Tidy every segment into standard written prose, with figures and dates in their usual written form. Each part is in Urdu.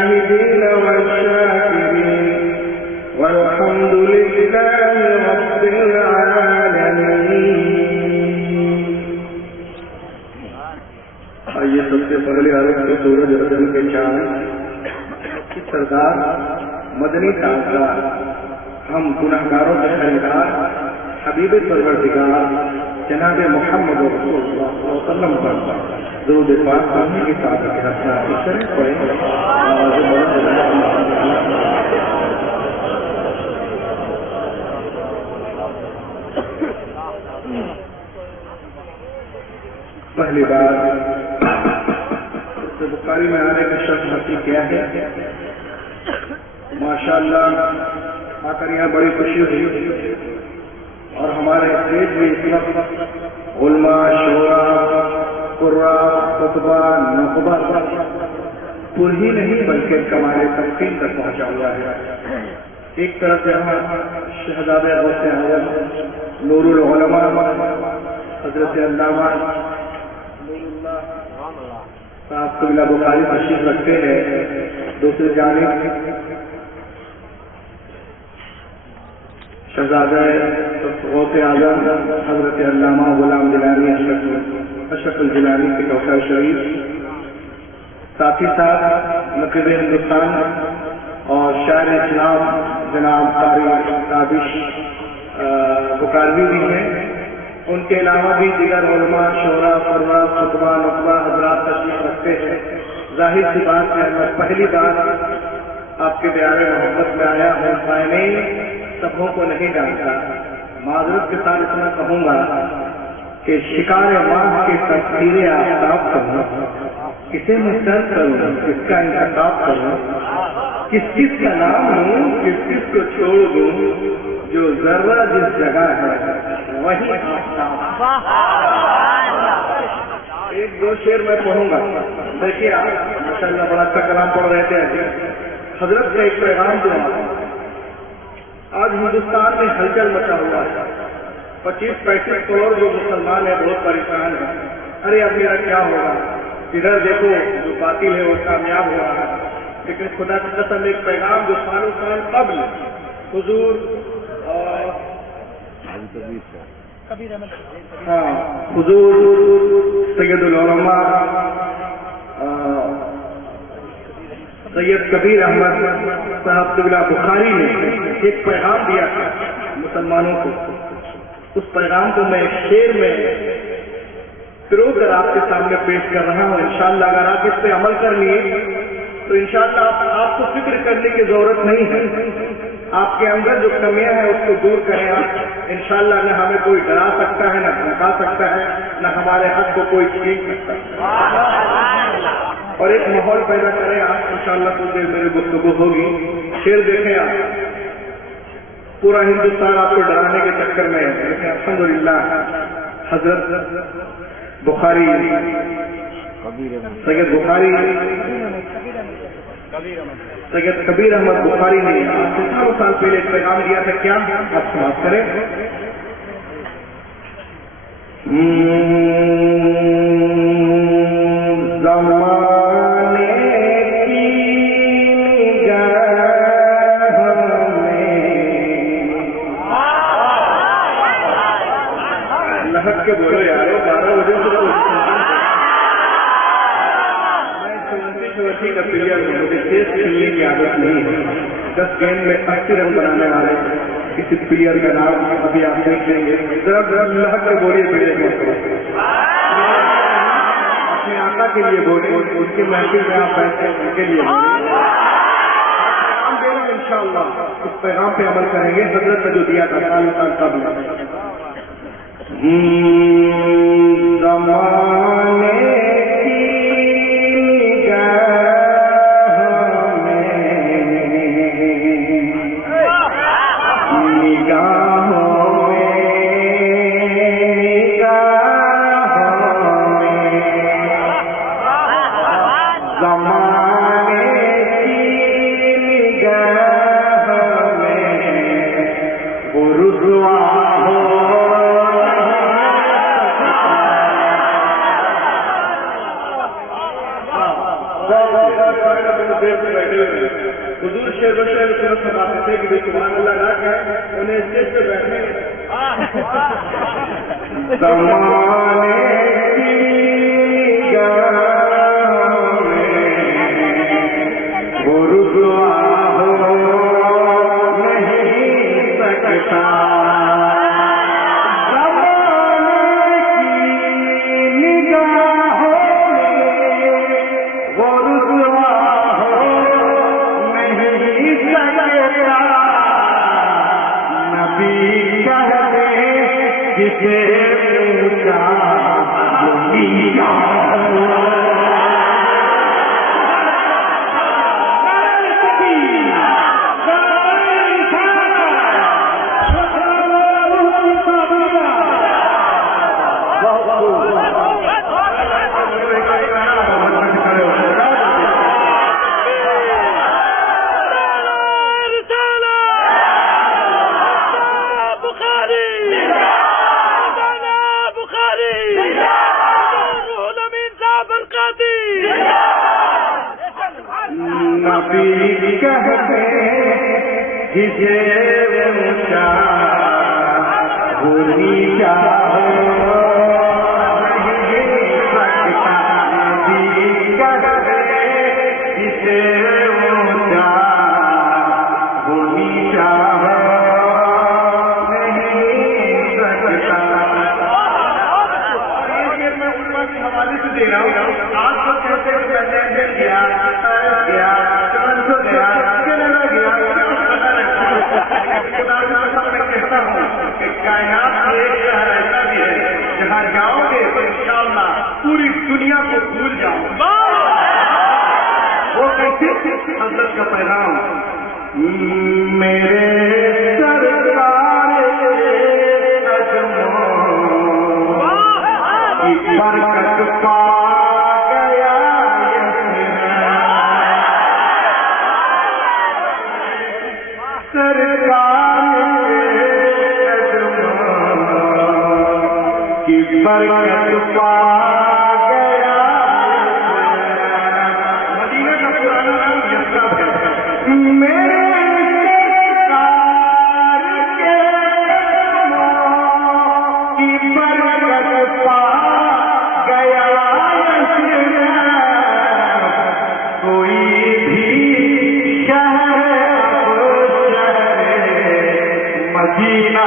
الشاهدين والشاكرين والحمد لله رب العالمين. آئیے سب سے پہلے عرب کے سورج رتن کے چاند سردار مدنی تاجدار ہم گناہگاروں کے خریدار حبیب پروردگار جناب محمد رسول اللہ صلی اللہ علیہ وسلم پر درود پاک پڑھنے کی ساتھ پڑھیں. پہلی بار بخاری میں آنے کی شرط حاصل کیا ہے. ماشاءاللہ آ کر یہاں بڑی خوشی ہوئی اور ہمارے اسٹیج میں اس وقت علماء شعراء قراء خطبہ نقبہ پور ہی نہیں بلکہ کمال تمکین تک پہنچا ہوا ہے. ایک طرف سے ہم شہزادہ غوث اعظم نور العلماء حضرت علامہ صاحب قبلہ بخاری تشریف رکھتے ہیں. دوسری جانب شہزادہ غوث اعظم حضرت علامہ غلام جیلانی اشرف الجیلانی کے کوثر شریف، ساتھ ہی ساتھ نقیب ہندوستان اور شاعر اسلام جناب قاری تابش بکاروی بھی ہیں. ان کے علاوہ بھی دیگر علماء شعراء قراء خطبہ نقبہ حضرات تشریف رکھتے ہیں. ظاہر سی بات ہے میں پہلی بار آپ کے دیار محبت میں آیا ہوں. سائنین سبوں کو نہیں جانتا. معذرت کے ساتھ اتنا کہوں گا کہ شکار ماہ کے تفسیر آفتاب کروں، کسے میں سر کروں، کس کا انتخاب کروں، کس کس کا نام لوں، کس کس کو چھوڑ دوں، جو ذرہ جس جگہ ہے وہی آفتاب. ایک دو شعر میں پڑھوں گا. دیکھیے آپ ماشاءاللہ بڑا اچھا کلام پڑھ رہے تھے. حضرت کا ایک پیغام دوں. آج ہندوستان میں ہلچل مچا ہوا ہے. 25-35 کروڑ جو مسلمان ہیں بہت پریشان ہیں. ارے اب میرا کیا ہوگا؟ ادھر دیکھو جو باطل ہے وہ کامیاب ہو رہا ہے. لیکن خدا کی قسم ایک پیغام جو سالوں سال قبل حضور حضور سید العلماء سید کبیر احمد صاحب قبلہ بخاری نے ایک پیغام دیا تھا مسلمانوں کو. اس پیغام کو میں ایک شعر میں پرو کر آپ کے سامنے پیش کر رہا ہوں. انشاءاللہ اگر آپ اس پہ عمل کر لیے تو انشاءاللہ آپ کو فکر کرنے کی ضرورت نہیں ہے. آپ کے اندر جو کمیاں ہیں اس کو دور کریں آپ. انشاءاللہ نہ ہمیں کوئی ڈرا سکتا ہے، نہ دھمکا سکتا ہے، نہ ہمارے حق کو کوئی چھین سکتا ہے. اور ایک ماحول پیدا کریں آپ. انشاءاللہ کچھ دیر میری گفتگو ہوگی. شعر دیکھیں آپ. پورا ہندوستان آپ کو ڈرانے کے چکر میں ہے، لیکن الحمدللہ حضرت بخاری سید بخاری سید کبیر احمد بخاری نے 18 سال پہلے ایک پیغام دیا تھا. کیا آپ سماعت کریں. لہک کے بولو یارو 12 بجے کا پلیئر ہے. مجھے تیز کھیلنے کی عادت نہیں ہے. 10 گیند میں 80 رن بنانے والے کسی پلیئر کا نام ابھی آپ دیکھ لیں گے. ذرا لہک کے بولیے پہلے اپنے آقا کے لیے بولے. اس کے محفل میں آپ بیٹھتے ہیں ان کے لیے انشاءاللہ اس پیغام پہ عمل کریں گے. حضرت نے جو دیا تھا سال قبل زمانے بیٹھے ہوئے ہیں. حضور شیر و شیر سنت فرماتے تھے کہ سبحان اللہ نہ کہیں انہیں اسٹیج پہ بیٹھنے زمانے کی گاہ میں وہ رسوا ہو نہیں سکتا. نبی کہتے جسے اونچا بھولی جاؤ نہیں سکتا. نبی کہتے جسے اونچا بھولی جاؤ نہیں سکتا. میں علماء کے حوالے سے دے رہا ہوں. آج تو کہتے ہیں میں نے گیا گیا کہتا ہوں کہ کائنات میں ایک شہر ایسا بھی ہے جہاں جاؤ گے تو انشاءاللہ پوری دنیا کو بھول جاؤ. وہ کیسے حضرت کا پیغام میرے سرکار کی برکت پا گیا برکت پا گیا. مدینہ کا پرانا نام یثرب ہے. میرے سرکار کے کی برکت پا گیا کوئی بھی شہر مدینہ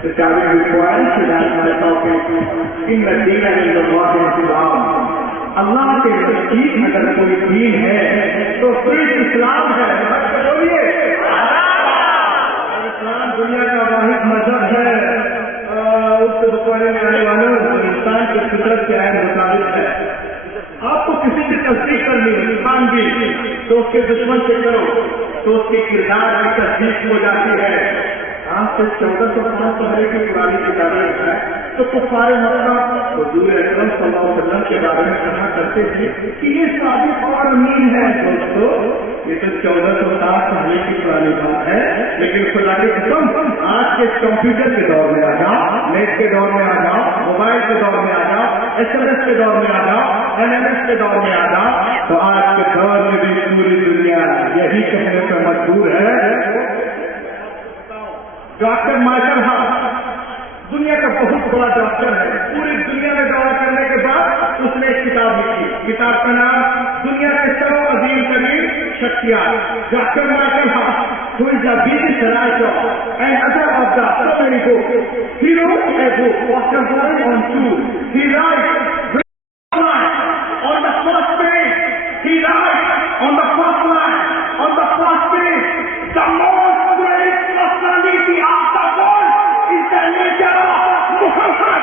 The challenge requires that my topic in the deen and the law of Islam. اللہ کے نزدیک اگر کوئی دین ہے تو صرف اسلام ہے. بولیے اسلام دنیا کا واحد مذہب ہے. اس کو بکوانے میں آنے والوں ہندوستان کی فطرت کے عین مطابق ہے. آپ کو کسی سے تصدیق کرنی ہے انسان بھی تو اس کے دشمن سے کرو تو اس کے کردار کی تصدیق ہو جاتی ہے. آج سے 1405 پہلے کی پرانی کتابیں ہے تو کفار مکہ حضور اکرم صلی اللہ علیہ وسلم کے بارے میں کہا کرتے تھے کہ یہ صادق اور امین ہے. دوستو یہ تو 1407 پہلے کی پرانی بات ہے لیکن خدا کی قسم آج کے کمپیوٹر کے دور میں آ جاؤ, نیٹ کے دور میں آ جاؤ, موبائل کے دور میں آ جاؤ, SMS کے دور میں آ جاؤ, NMS کے دور میں آ جاؤ تو آج کے دور میں بھی پوری دنیا یہی کہنے پر مجبور ہے. ڈاکٹر مائیکل ہارٹ دنیا کا بہت بڑا ڈاکٹر ہے. پوری دنیا میں دورہ کرنے کے بعد اس نے ایک کتاب لکھی. کتاب کا نام دنیا کے سب عظیم ترین شخصیات. Doctor Michael Hart who is the biggest writer and other of the so many books. He wrote a book what was going on tour. He writes on the first page. He writes on the first line on the first page the most great personality of the world is the leader of Muhammad.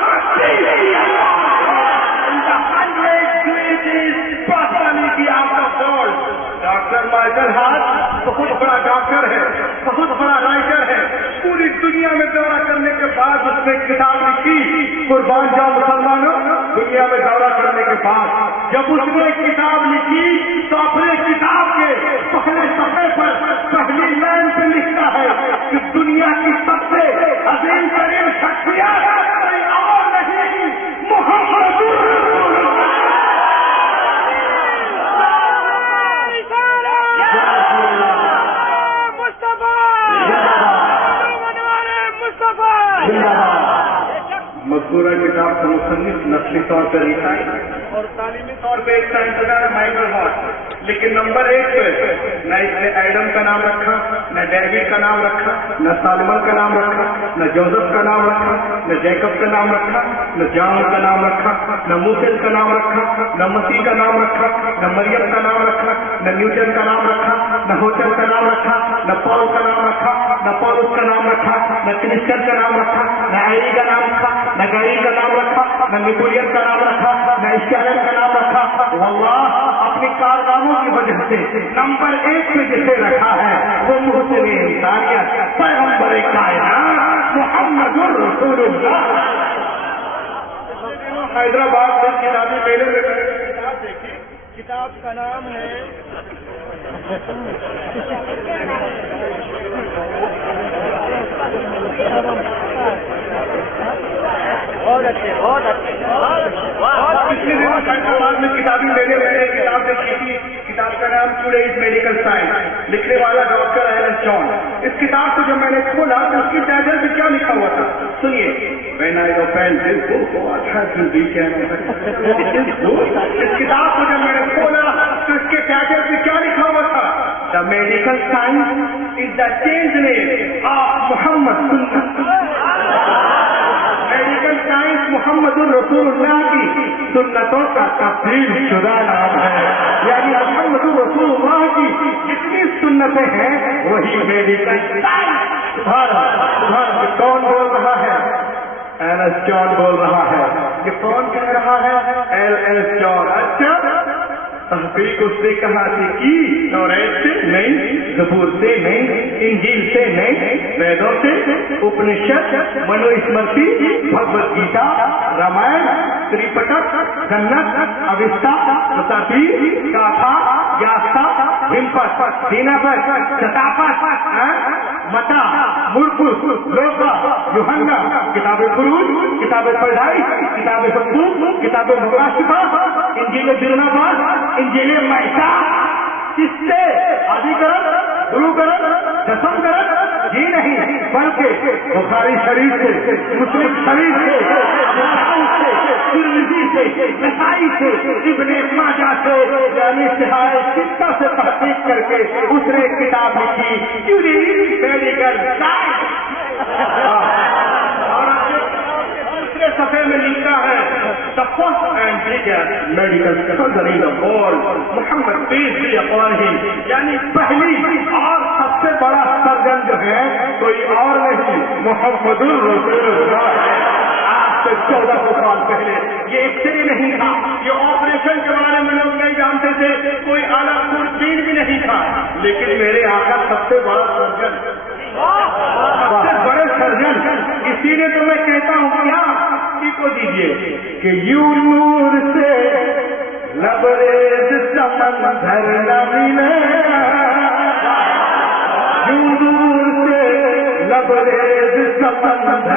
The 100 greatest personality of the world. Doctor Michael Hart بہت بڑا ڈاکٹر ہے, بہت بڑا رائٹر ہے. پوری دنیا میں دورہ کرنے کے بعد اس نے کتاب لکھی. قربان جاؤ مسلمانوں, دنیا میں دورہ کرنے کے بعد جب اس نے کتاب لکھی تو اپنے کتاب کے پہلے صفحے پر پہلی لائن پہ لکھتا ہے کہ دنیا کی سب سے عظیم ترین شخصیت کوئی اور نہیں محمد رسول اللہ. مذکورہ کتاب کا مصنف نسلی طور پر لکھا ہے اور تعلیمی طور پہ ایک سائنسدان ہے مائیکل ہارٹ. لیکن نمبر 1 پہ نہ اس نے ایڈم کا نام رکھا, نہ ڈیوڈ کا نام رکھا, نہ سالمن کا نام رکھا, نہ جوزف کا نام رکھا, نہ جیکب کا نام رکھا, نہ جان کا نام رکھا, نہ موسیس کا نام رکھا, نہ مسیح کا نام رکھا, نہ مریم کا نام رکھا, نہ نیوٹن کا نام رکھا, نہ ہوٹل کا نام رکھا, نہ پال کا نام رکھا, نہ پولس کا نام رکھا, نہ کرسچن کا نام رکھا, نہ ایری کا نام رکھا, نہ گیری کا نام رکھا, نہ نیپولین کا نام رکھا, نہ اسٹالن کا نام رکھا. واللہ اپنی کارناموں کی وجہ سے نمبر 1 پہ جسے رکھا ہے وہ محسن انسانیت پیغمبر کائنات محمد رسول اللہ. حیدرآباد میں کتابی میلے میں کتاب دیکھی. کتاب کا نام ہے بہت اچھے پچھلے دنوں حیدرآباد میں کتابی میلے میں ایک کتاب دیکھی تھی. کتاب کا نام ٹوڈیز میڈیکل سائنس, لکھنے والا ڈاکٹر ایلن جان. اس کتاب کو جب میں نے کھولا تو اس کی ٹائٹل پہ کیا لکھا ہوا تھا سنیے. When I opened this book, what has to be اس کتاب کو جب میں نے کھولا تو اس کے ٹائٹل پہ کیا لکھا ہوا تھا. The medical science is the change name of Muhammad medical science محمد الرسول اللہ کی سنتوں کا تبدیل شدہ نام ہے. یعنی محمد الرسول اللہ کی جتنی سنتیں ہیں وہی میڈیکل سائنس. کون بول رہا ہے؟ ایلس جان بول رہا ہے. یہ کون کہہ رہا ہے؟ ایلس جان. اچھا تحقیق اس نے کہاں سے کی؟ توریت سے نہیں, زبور سے نہیں, انجیل سے نہیں, ویدوں سے, اپنشد, منو اسمرتی, بھگوت گیتا, رامائن, تریپٹک, گنت, اوستا, متافیر, گاتھا, یاستا, بھمپت, دینپت, چتاپت, متا, مرکس, لوکا, یوحنا, کتاب فروج, کتاب پیدائش, کتاب حقوق, کتاب مکاشفہ, انجیل برناباد, انجیل میسا, کس سے؟ آدھی کرن, گرو کرن, دسم کرن, ہی نہیں بلکہ بخاری شریف سے، مسلم شریف سے، ترمذی سے، نسائی سے، ابن ماجہ سے، یعنی صحاح ستہ سے تحقیق کر کے اس نے کتاب لکھی میڈیکل سائنس. دوسرے صفحے میں لکھتا ہے the first and biggest medical surgery in the world, Muhammad peace be upon him. یعنی پہلی اور سب سے بڑا سرجن جو ہے کوئی اور نہیں محمد الرسول اللہ. آج سے 1400 سال پہلے یہ ایک سے نہیں تھا، یہ آپریشن کے بارے میں لوگ نہیں جانتے تھے، کوئی اعلیٰ دین بھی نہیں تھا، لیکن میرے آقا سب سے بڑا سرجن، سب سے بڑے سرجن. اسی لیے تو میں کہتا ہوں کیا کو دیجیے کہ یوں نور سے لبریز سمندر نہ ملے، یوں نور سے لبریز سمندر